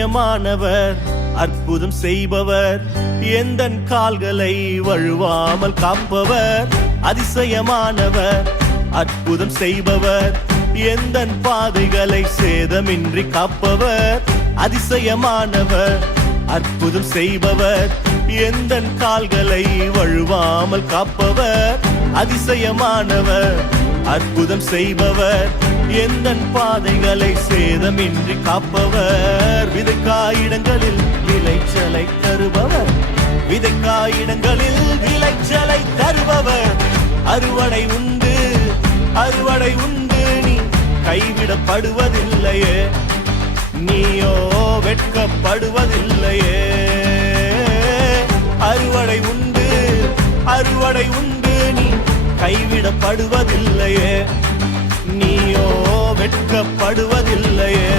அதிசயமானவர் அற்புதம் செய்பவர் எந்தன் கால்களை வழுவாமல் காப்பவர் அதிசயமானவர் அற்புதம் செய்பவர் எந்தன் பாதைகளை சேதமின்றி காப்பவர் அதிசயமானவர் அற்புதம் செய்பவர் எந்தன் கால்களை வழுவாமல் காப்பவர் அதிசயமானவர் அற்புதம் செய்பவர் எந்தன் பாதைகளை சேதமின்றி காப்பவர் விதைக்காயிடங்களில் விளைச்சலை தருபவர் விதைக்காயிடங்களில் விளைச்சலை தருபவர் அறுவடை உண்டு அறுவடை உண்டு நீ கைவிடப்படுவதில்லையே நீயோ வெட்கப்படுவதில்லையே அறுவடை உண்டு அறுவடை உண்டு நீ கைவிடப்படுவதில்லையே நீயோ வெட்கப்படுவதில்லையே